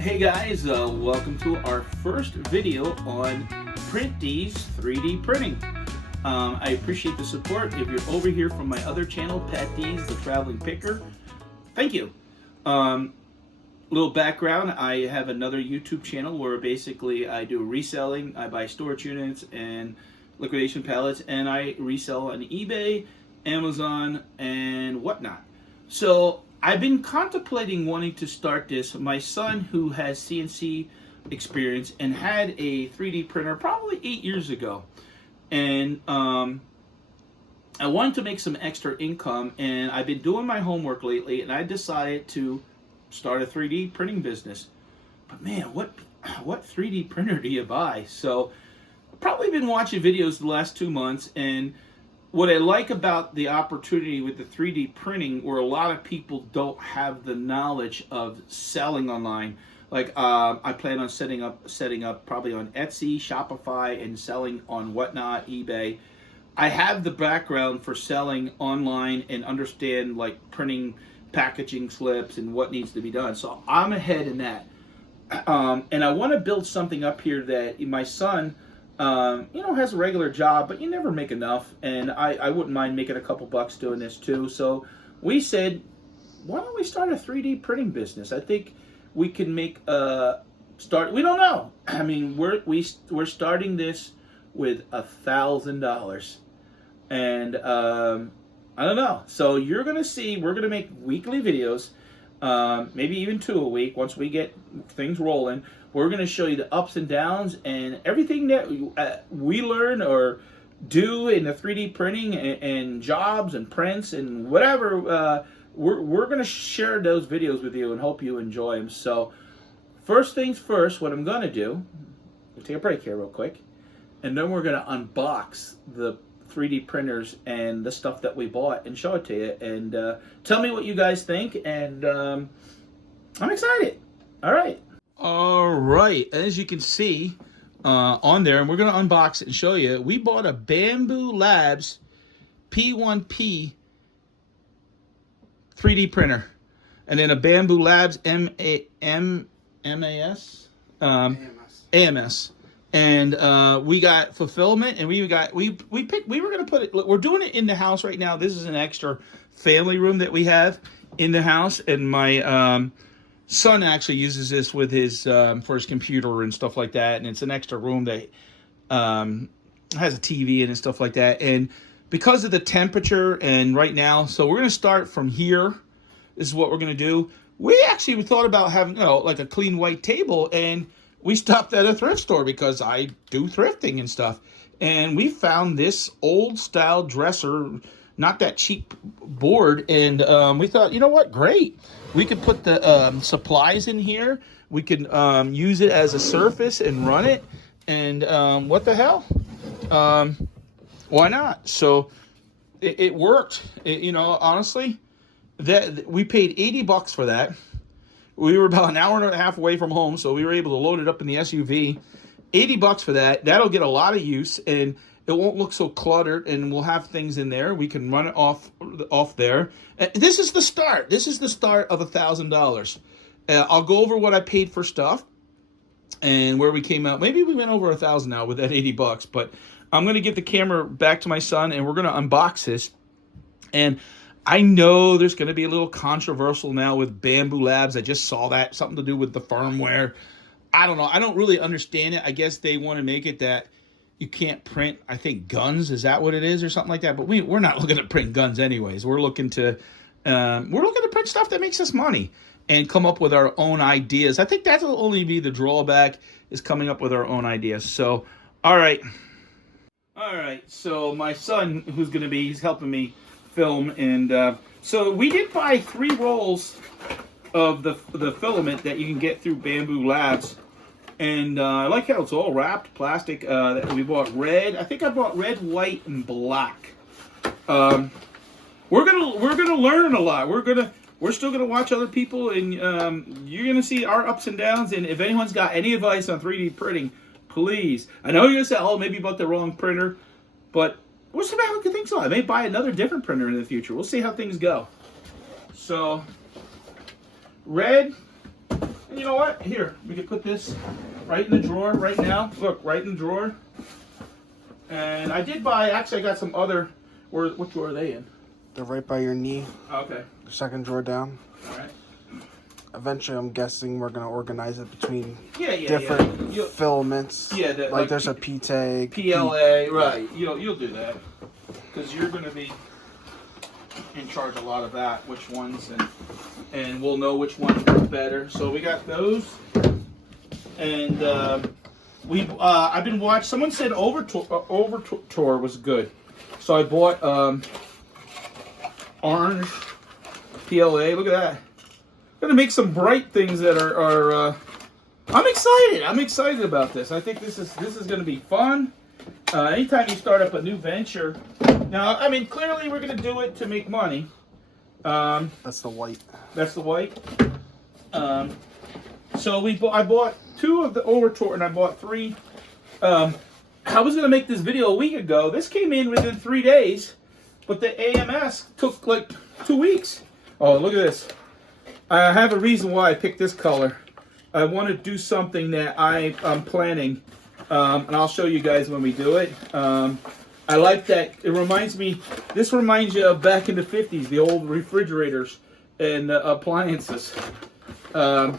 Hey guys, welcome to our first video on Print D's 3D printing. I appreciate the support. If you're over here from my other channel, Pat D's, the Traveling Picker, thank you. Little background, I have another YouTube channel where basically I do reselling. I buy storage units and liquidation pallets, and I resell on eBay, Amazon, and whatnot. So I've been contemplating wanting to start this. My son, who has CNC experience and had a 3D printer probably 8 years ago, and I wanted to make some extra income, and I've been doing my homework lately, and I decided to start a 3D printing business. But man, what 3D printer do you buy? So I've probably been watching videos the last 2 months, and what I like about the opportunity with the 3D printing, where a lot of people don't have the knowledge of selling online. Like I plan on setting up probably on Etsy, Shopify, and selling on whatnot, eBay. I have the background for selling online and understand like printing packaging slips and what needs to be done. So I'm ahead in that. And I want to build something up here that my son, has a regular job, but you never make enough. And I wouldn't mind making a couple bucks doing this too. So we said, why don't we start a 3D printing business? I think we can make a start. We don't know. I mean, we're starting this with $1,000, and I don't know. So you're gonna see. We're gonna make weekly videos, maybe even 2 a week. Once we get things rolling, we're gonna show you the ups and downs and everything that we learn or do in the 3D printing and jobs and prints and whatever. We're gonna share those videos with you and hope you enjoy them. So first things first, what I'm gonna do, we'll take a break here real quick, and then we're gonna unbox the 3D printers and the stuff that we bought and show it to you, and tell me what you guys think. And I'm excited. All right, as you can see on there, and we're gonna unbox it and show you, we bought a Bamboo Labs P1P 3D printer, and then a Bamboo Labs AMS. And we got Filament, and we were gonna put it. Look, we're doing it in the house right now. This is an extra family room that we have in the house, and my son actually uses this with his for his computer and stuff like that. And it's an extra room that has a TV and stuff like that. And because of the temperature and right now, so we're gonna start from here. This is what we're gonna do. We actually thought about having like a clean white table, and we stopped at a thrift store because I do thrifting and stuff. And we found this old style dresser, not that cheap board. And we thought, you know what, great. We could put the supplies in here. We could use it as a surface and run it. And what the hell? Why not? So it worked. Honestly, that we paid $80 for that. We were about an hour and a half away from home, so we were able to load it up in the SUV. $80 for that. That'll get a lot of use, and it won't look so cluttered, and we'll have things in there. We can run it off there. This is the start. This is the start of $1,000. I'll go over what I paid for stuff and where we came out. Maybe we went over 1,000 now with that $80, but I'm going to give the camera back to my son, and we're going to unbox this. And I know there's going to be a little controversial now with Bamboo Labs. I just saw that. Something to do with the firmware. I don't know. I don't really understand it. I guess they want to make it that you can't print, I think, guns. Is that what it is or something like that? But we're not looking to print guns anyways. We're looking to print stuff that makes us money and come up with our own ideas. I think that'll only be the drawback, is coming up with our own ideas. So, all right. So my son, he's helping me film, and so we did buy 3 rolls of the filament that you can get through Bamboo Labs, and I like how it's all wrapped plastic. That we bought red. I think I bought red, white, and black. We're gonna learn a lot. We're still gonna watch other people, and you're gonna see our ups and downs. And if anyone's got any advice on 3D printing, please. I know you're gonna say, oh, maybe you bought the wrong printer, but we'll see how good things go. I may buy another different printer in the future. We'll see how things go. So, red, And you know what? Here, we can put this right in the drawer right now. Look, right in the drawer. And I did buy, actually I got some other, what drawer are they in? They're right by your knee. Okay. The second drawer down. All right. Eventually, I'm guessing we're going to organize it between different filaments. Yeah. Like there's a P-tag. PLA, right. You'll do that. Because you're going to be in charge a lot of that, which ones, and we'll know which ones work better. So we got those. And I've been watching, someone said Overtour was good. So I bought orange PLA. Look at that. Gonna make some bright things that are I'm excited. I'm excited about this. I think this is gonna be fun. Anytime you start up a new venture. Now, I mean, clearly we're gonna do it to make money. That's the white. That's the white. So I bought 2 of the Overtour and I bought 3. I was gonna make this video a week ago. This came in within 3 days, but the AMS took like 2 weeks. Oh, look at this. I have a reason why I picked this color. I want to do something that I'm planning, and I'll show you guys when we do it. I like that. It reminds me, this reminds you of back in the 50s, the old refrigerators and appliances. The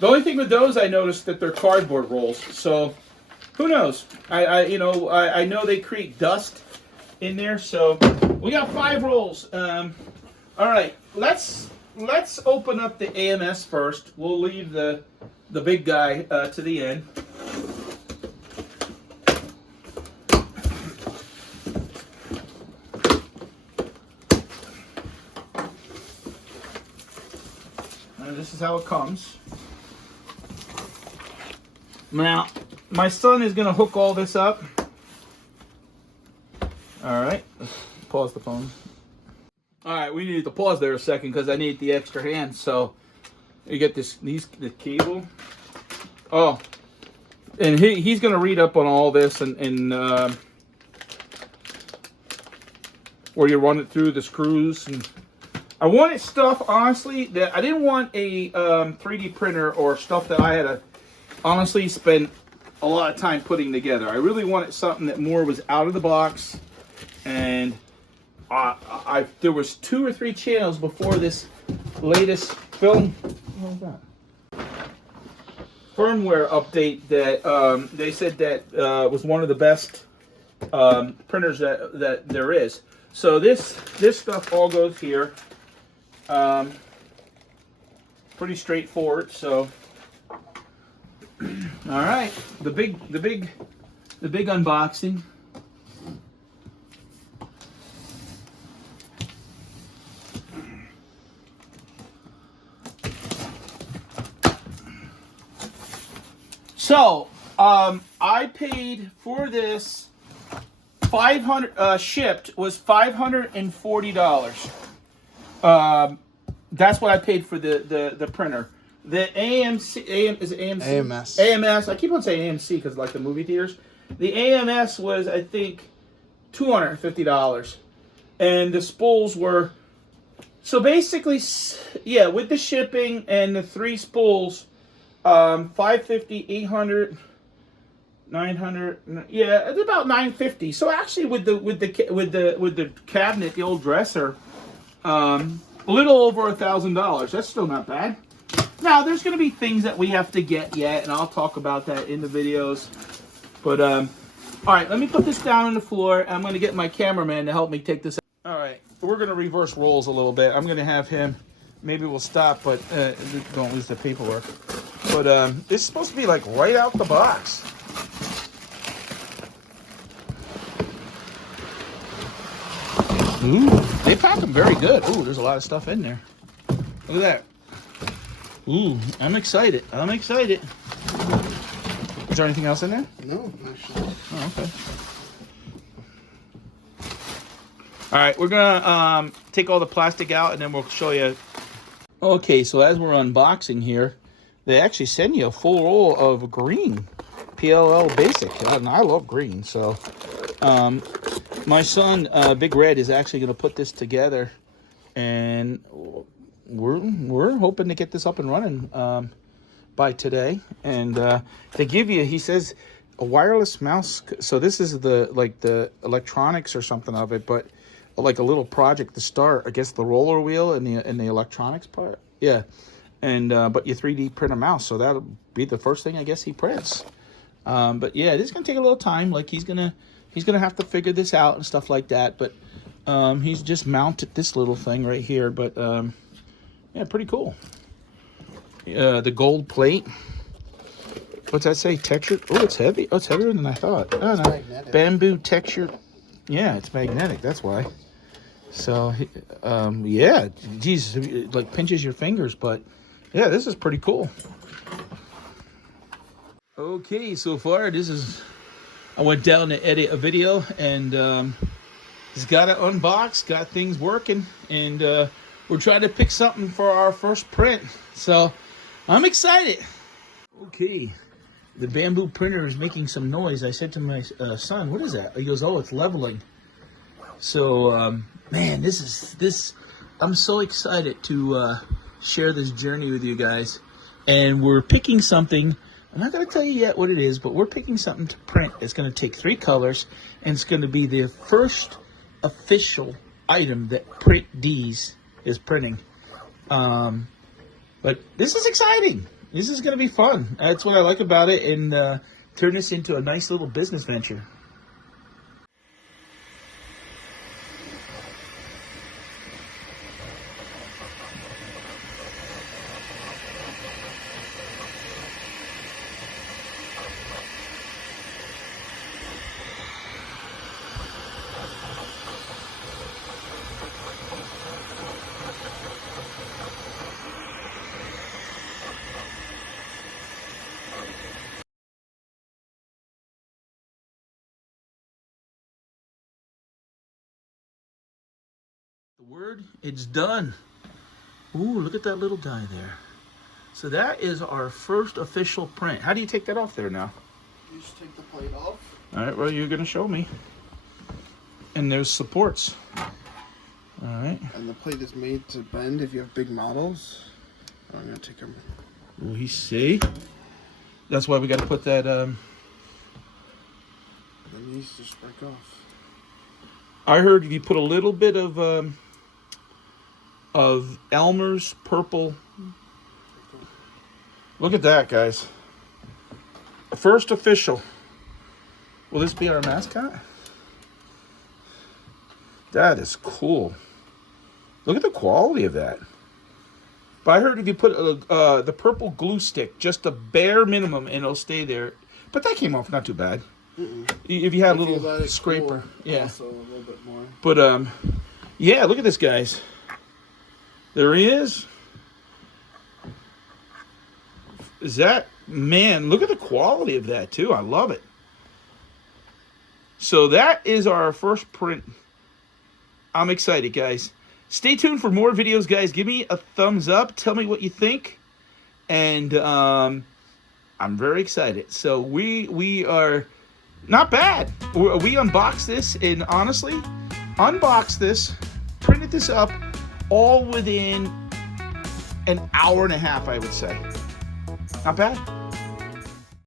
only thing with those, I noticed that they're cardboard rolls, so who knows? I know they create dust in there, so we got 5 rolls. All right, let's open up the AMS first. We'll leave the big guy to the end. And this is how it comes. Now, my son is going to hook all this up. All right, let's pause the phone. All right, we need to pause there a second because I need the extra hand. So you get the cable. Oh, and he's going to read up on all this and where you run it through the screws. And I wanted stuff, honestly, that I didn't want a 3D printer or stuff that I had to honestly spend a lot of time putting together. I really wanted something that more was out of the box. And there was 2 or 3 channels before this latest firmware update that they said that was one of the best printers that there is. So this stuff all goes here. Pretty straightforward. So all right, the big unboxing. So, I paid for this shipped was $540. That's what I paid for the printer. The AMS. AMS. I keep on saying AMC because like the movie theaters. The AMS was, I think, $250, and the spools were. So basically, yeah, with the shipping and the 3 spools. 550, 800, 900. Yeah, it's about 950. So actually, with the cabinet, the old dresser, a little over $1,000. That's still not bad. Now, there's going to be things that we have to get yet, and I'll talk about that in the videos. But all right, let me put this down on the floor. I'm going to get my cameraman to help me take this out. All right, we're going to reverse roles a little bit. I'm going to have him. Maybe we'll stop, but don't lose the paperwork. But it's supposed to be like right out the box. Ooh, they pack them very good. Ooh, there's a lot of stuff in there. Look at that. Ooh, I'm excited. I'm excited. Is there anything else in there? No, actually. Oh, okay. All right, we're gonna take all the plastic out and then we'll show you. Okay, so as we're unboxing here, they actually send you a full roll of green PLL Basic, and I love green. So, my son, Big Red, is actually gonna put this together, and we're hoping to get this up and running by today, and they give you, he says, a wireless mouse. So this is the electronics or something of it, but like a little project to start. I guess the roller wheel and the electronics part. Yeah, and but you 3D print a mouse, so that'll be the first thing I guess he prints. But yeah, this is gonna take a little time. Like he's gonna have to figure this out and stuff like that. But he's just mounted this little thing right here. But yeah, pretty cool. The gold plate. What's that say? Textured? Oh, it's heavy. Oh, it's heavier than I thought. Oh, no. Magnetic. Bamboo texture. Yeah, it's magnetic. That's why. So, yeah. Geez, it like pinches your fingers. But, yeah, this is pretty cool. Okay, so far, I went down to edit a video. And just got it unboxed. Got things working. And we're trying to pick something for our first print. So, I'm excited. Okay. The bamboo printer is making some noise. I said to my son, what is that? He goes, oh, it's leveling. So, man, I'm so excited to share this journey with you guys. And we're picking something. I'm not going to tell you yet what it is, but we're picking something to print. It's going to take 3 colors, and it's going to be the first official item that Print D's is printing. But this is exciting. This is going to be fun. That's what I like about it, and turn this into a nice little business venture. The word, it's done. Ooh, look at that little guy there. So that is our first official print. How do you take that off there now? You just take the plate off. All right, well, you're going to show me. And there's supports. All right. And the plate is made to bend if you have big models. Oh, I'm going to take them. Will he see? That's why we got to put that... It needs to break off. I heard if you put a little bit of Elmer's purple. Look at that, guys. First official. Will this be our mascot? That is cool. Look at the quality of that. But I heard if you put the purple glue stick, just a bare minimum, and it'll stay there. But that came off not too bad. If you had a little scraper. Cool, yeah. Also a little bit more. But, yeah, look at this, guys. There he is. Is that, man, look at the quality of that, too. I love it. So that is our first print. I'm excited, guys. Stay tuned for more videos, guys. Give me a thumbs up. Tell me what you think. And I'm very excited. So we are not bad. We unboxed this, and honestly, unboxed this, printed this up, all within an hour and a half, I would say. Not bad.